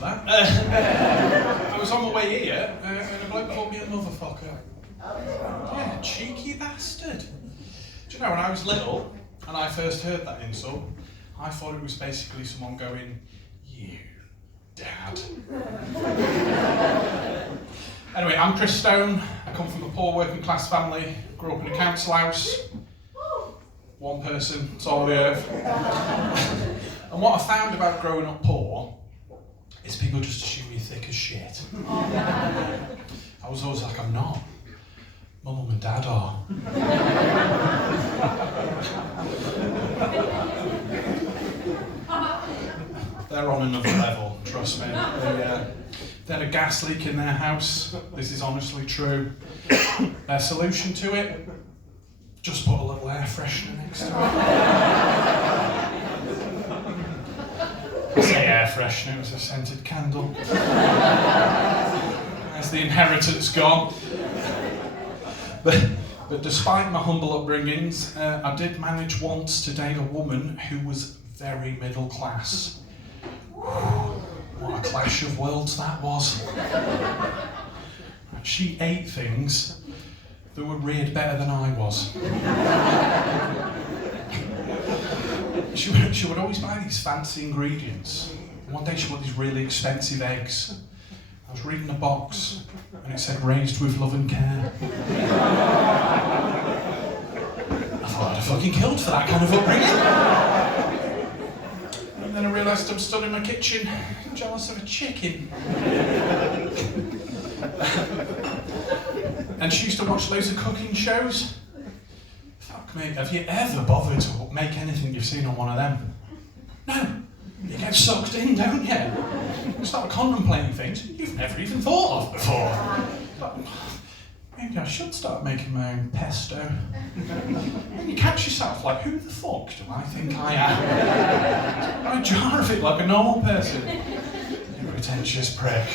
for that. I was on my way here, and a bloke called me a motherfucker. Yeah, cheeky bastard. Do you know, when I was little, and I first heard that insult, I thought it was basically someone going, "You, Dad." Anyway, I'm Chris Stone. I come from a poor working class family, grew up in a council house. One person, salt of the earth. And what I found about growing up poor is people just assume you're thick as shit. I was always like, I'm not. My mum and dad are. They're on another level, trust me. They had a gas leak in their house. This is honestly true. Their solution to it? Just put a little air freshener next to it. I say air freshener, it was a scented candle. As the inheritance gone. But despite my humble upbringings, I did manage once to date a woman who was very middle class. What a clash of worlds that was. She ate things that were reared better than I was. She would always buy these fancy ingredients. One day she bought these really expensive eggs. I was reading the box and it said raised with love and care. I thought I'd have fucking killed for that kind of upbringing. And then I realised I'm stood in my kitchen, jealous of a chicken. And she used to watch loads of cooking shows. Fuck me, have you ever bothered to make anything you've seen on one of them? No. You get sucked in, don't you? You start contemplating things you've never even thought of before. But maybe I should start making my own pesto. And you catch yourself like, who the fuck do I think I am? I jar of it like a normal person. You pretentious prick.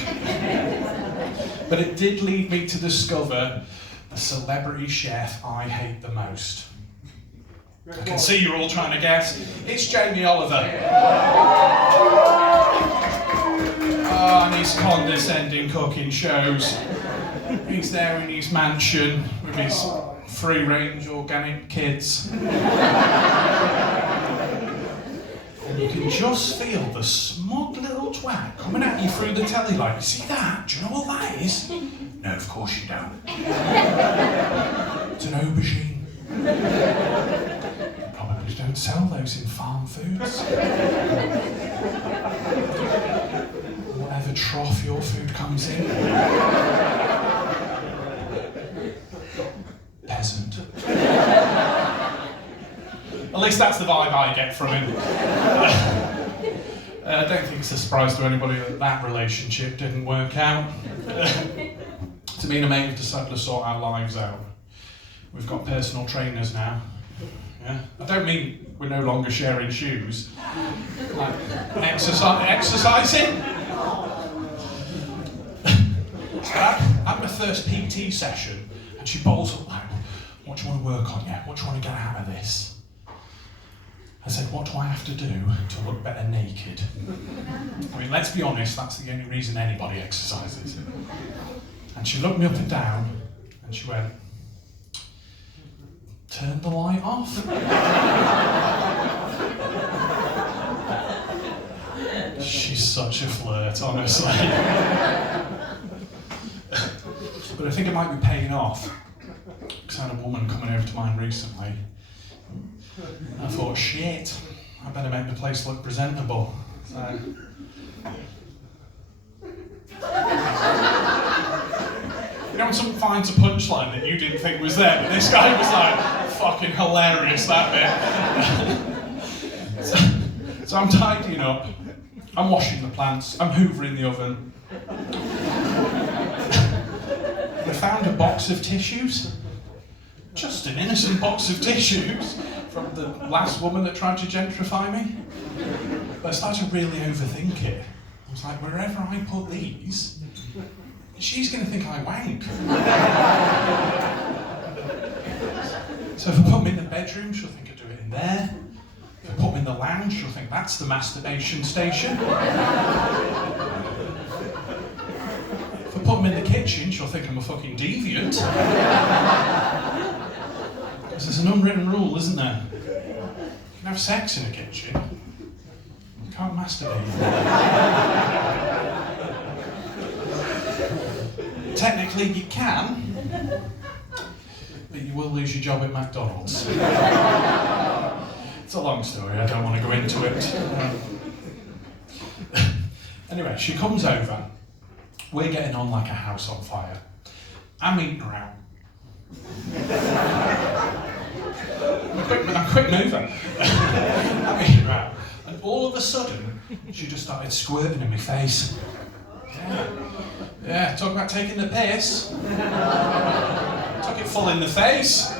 But it did lead me to discover the celebrity chef I hate the most. I can see you're all trying to guess. It's Jamie Oliver. Oh, and his condescending cooking shows. He's there in his mansion with his free-range organic kids. And you can just feel the smug little twat coming at you through the telly like, you see that? Do you know what that is? No, of course you don't. It's an aubergine. Probably don't sell those in farm foods. Whatever trough your food comes in. Peasant. At least that's the vibe I get from him. I don't think it's a surprise to anybody that that relationship didn't work out. To me and a mate, we've decided to sort our lives out. We've got personal trainers now. Yeah? I don't mean we're no longer sharing shoes. Like exercising. I had my first PT session and she bowls up like, what do you want to work on yet? What do you want to get out of this? I said, what do I have to do to look better naked? I mean, let's be honest, that's the only reason anybody exercises. And she looked me up and down and she went, turn the light off. She's such a flirt, honestly. But I think it might be paying off. Because I had a woman coming over to mine recently. I thought, shit, I better make the place look presentable. So, you know when someone finds a punchline that you didn't think was there, but this guy was like, fucking hilarious, that bit. So I'm tidying up, I'm washing the plants, I'm hoovering the oven. I found a box of tissues. Just an innocent box of tissues from the last woman that tried to gentrify me. But I started to really overthink it. I was like, wherever I put these, she's going to think I wank. So if I put them in the bedroom, she'll think I do it in there. If I put them in the lounge, she'll think that's the masturbation station. put them in the kitchen, she'll think I'm a fucking deviant. Because there's an unwritten rule, isn't there? You can have sex in a kitchen. You can't masturbate. Technically you can, but you will lose your job at McDonald's. It's a long story, I don't want to go into it. Anyway, she comes over. We're getting on like a house on fire. I'm eating her out. I'm a quick mover. I'm eating her out. And all of a sudden, she just started squirting in my face. Yeah, talk about taking the piss. Took it full in the face.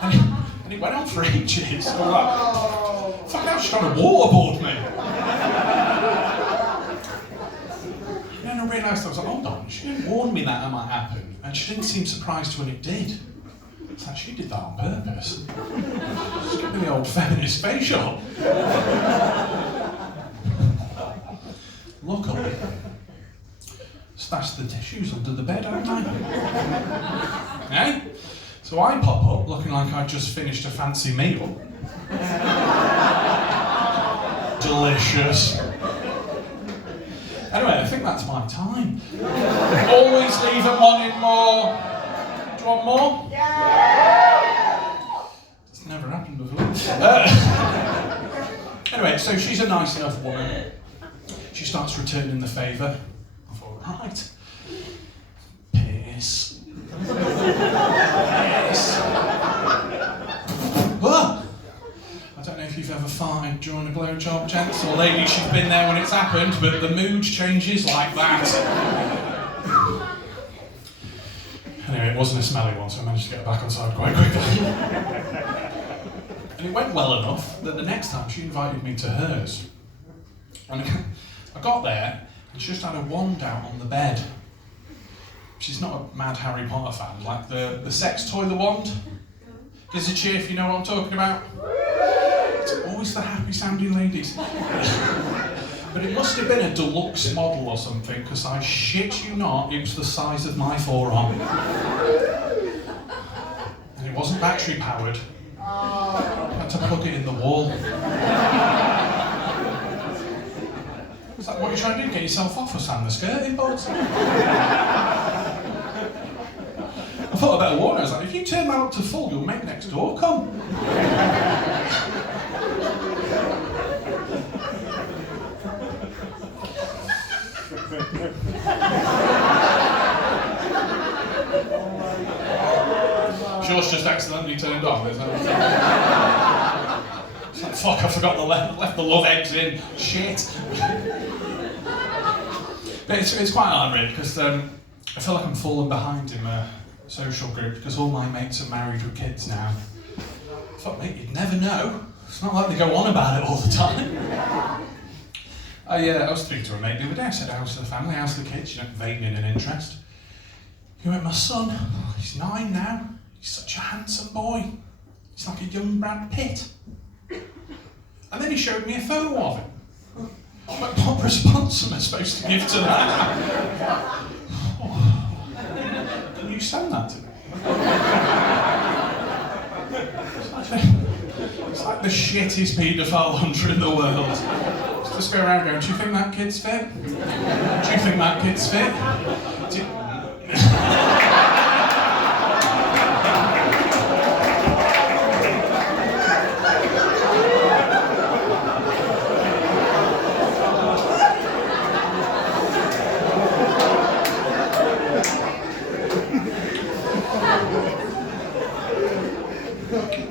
And it went on for ages. I was like, fuck, now she's trying to waterboard me. And then I realised, I was like, hold on, she didn't warn me that might happen. And she didn't seem surprised when it did. It's like she did that on purpose. She's giving me the old feminist facial. Luckily, stashed the tissues under the bed, haven't I? Eh? So I pop up looking like I'd just finished a fancy meal. Delicious. Anyway, I think that's my time. Always leave them wanting more. Do you want more? Yeah! It's never happened before. Anyway, so she's a nice enough woman. She starts returning the favour. I thought, right. Piss. Piss. Whoa! I don't know if you've ever farted during a blowjob, gents, or ladies, you've been there when it's happened, but the mood changes like that. Anyway, it wasn't a smelly one, so I managed to get it back on side quite quickly. And it went well enough that the next time she invited me to hers. And I got there, and she just had a wand out on the bed. She's not a mad Harry Potter fan, like the sex toy, the wand. Gives a cheer if you know what I'm talking about. It's always the happy sounding ladies. But it must have been a deluxe model or something, because I shit you not, it was the size of my forearm. And it wasn't battery powered. I had to plug it in the wall. Is that what you're trying to do? Get yourself off or sand the skirt in, bods? I thought I better warn her. I was like, if you turn that up to full, you'll make next door come. Yours just accidentally turned off, isn't it? It's like, fuck, I forgot left the love eggs in. Shit. But it's quite hard, really, because I feel like I'm falling behind in my social group, because all my mates are married with kids now. Fuck, mate, you'd never know. It's not like they go on about it all the time. I was speaking to a mate the other day. I said, how's the family, how's the kids? You know, feigning an interest. He went, my son, he's 9 now. He's such a handsome boy. He's like a young Brad Pitt. And then he showed me a photo of him. But what response am I supposed to give to that? Can you send that to me? It's like the shittest paedophile hunter in the world. Just go around going, do you think that kid's fit? Do you think that kid's fit?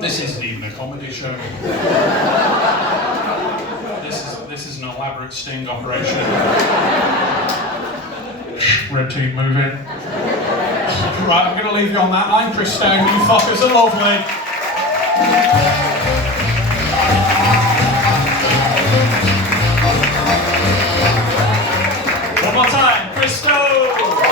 This isn't even a comedy show. This is an elaborate sting operation. Red team, move in. Right, I'm going to leave you on that. I'm Chris Stone. You fuckers are lovely. One more time, Chris Stone.